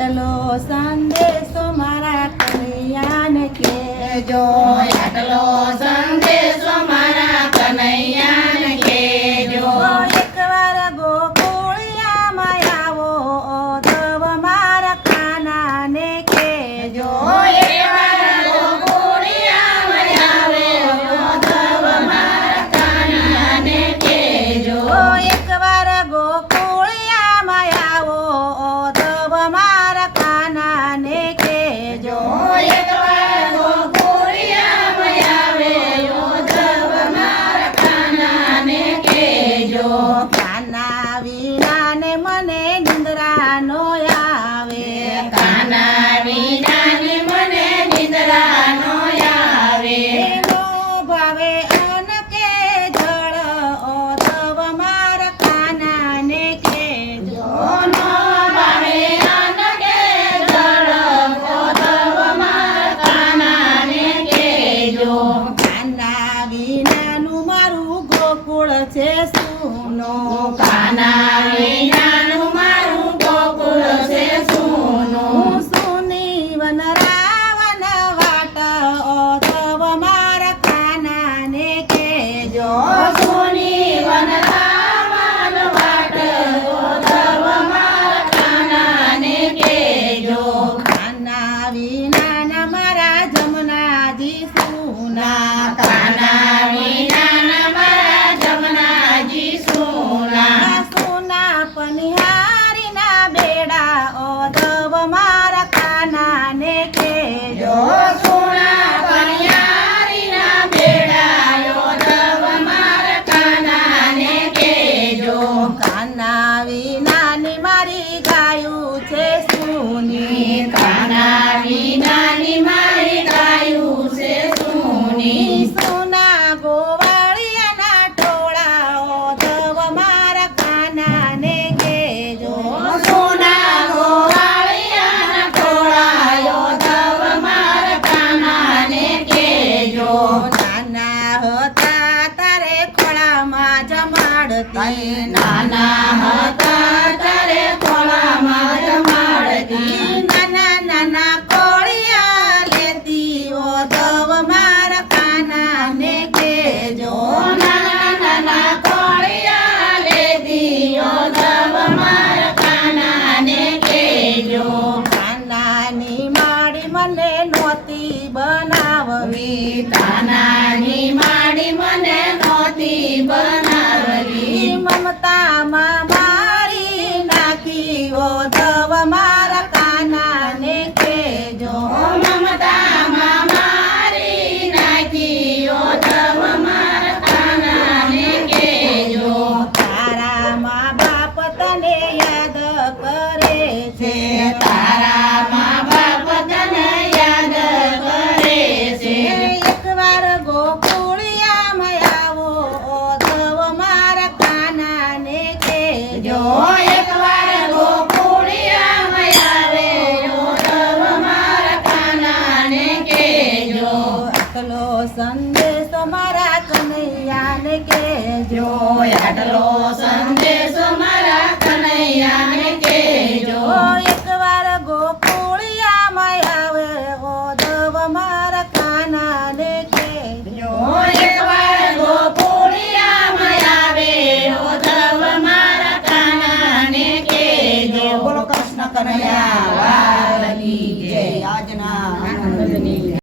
આટલો સંદેશો મારા કનૈયાને કહેજો, આટલો સંદેશો મારા કનૈયાને કહેજો. એકવાર ગોકુળિયામાં આવો ઓધવ મારા કાનાને કહેજો, એકવાર ગોકુળિયામાં આવે ઓધવ મારા કાનાને કહેજો. એકવાર ગોકુળિયામાં આવો ઓધવ મારા કાનાને કહેજો, એકવાર ગોકુળિયામાં આવે ઓધવ મારા કાનાને કહેજો. કાના વિના ને મને નિંદ્રા નો આવે, કાના વિનાની મને નિદ્રા નો આવે. એનો ભાવે અન કે જળ ઓધવ મારા કાનાને કહેજો, નો ભાવે અન્ન કે જળ ઓધવ મારા કાનાને કહેજો. કાના વિનાનું મારું ગોકુળ છે સૂનું, કાના વિનાનું મારું ગોકુળ છે સૂનું. સુની વન રાવણ વાટ ઓધવ મારા કાનાને કહેજો, સુની વન રાવણ વાટ ઓધવ મારા કાનાને કહેજો. કાના વિનાના મારા જમનાજી સૂના, કાના વિનાના મારા જમનાજી સૂના. સોના પનિહારીના બેડા ઓધવ મારા કાનાને કહેજો, સોના કન્યારીના બેડા ઓધવ મારા કાનાને કહેજો. કાના વિનાની મારી ગાયું છે સૂની, કાના વિનાની મારી ગાયું છે સૂની. સોના ગોવાળિયાના ટોળા ઓધવ મારા કાનાને કહેજો, સોના ગોવાળિયાના ટોળા ઓધવ મારા કાનાને કહેજો. નાના હતા તારે ખોળામાં જમાડતી, નાના હતા તારે ખોળામાં જમાડતી. નાના નાના કોળિયા લેતી ઓધવ મારા કાનાને કહેજો, નાના નાના કોળિયા લેતી ઓધવ મારા કાનાને કહેજો. કાનાની માડી મને નહોતી બનાવવી, કાનાની માડી મને નહોતી બનાવવી. મમતામાં મારી નાખી ઓધવ મારા કાનાને કહેજો, મમતામાં મારી નાખી ઓધવ મારા કાનાને કહેજો. તારા મા બાપ તને યાદ કરે છે, તારા મા બાપ તને યાદ કરે છે. એકવાર ગોકુળિયામાં આવો ઓધવ મારા કાનાને કહેજો, એકવાર ગોકુળિયામાં આવે ઓધવ મારા કાનાને કહેજો. આટલો સંદેશો મારા કનૈયાને કહેજો, આટલો સંદેશો મારા કનૈયાને કહેજો. એકવાર ગોકુળિયામાં આવે ઓધવ મારા કાનાને કહેજો, એકવાર ગોકુળિયામાં આવે ઓધવ મારા કાનાને કહેજો. બોલો કૃષ્ણ કનૈયા લાલની જય. આજના આનંદની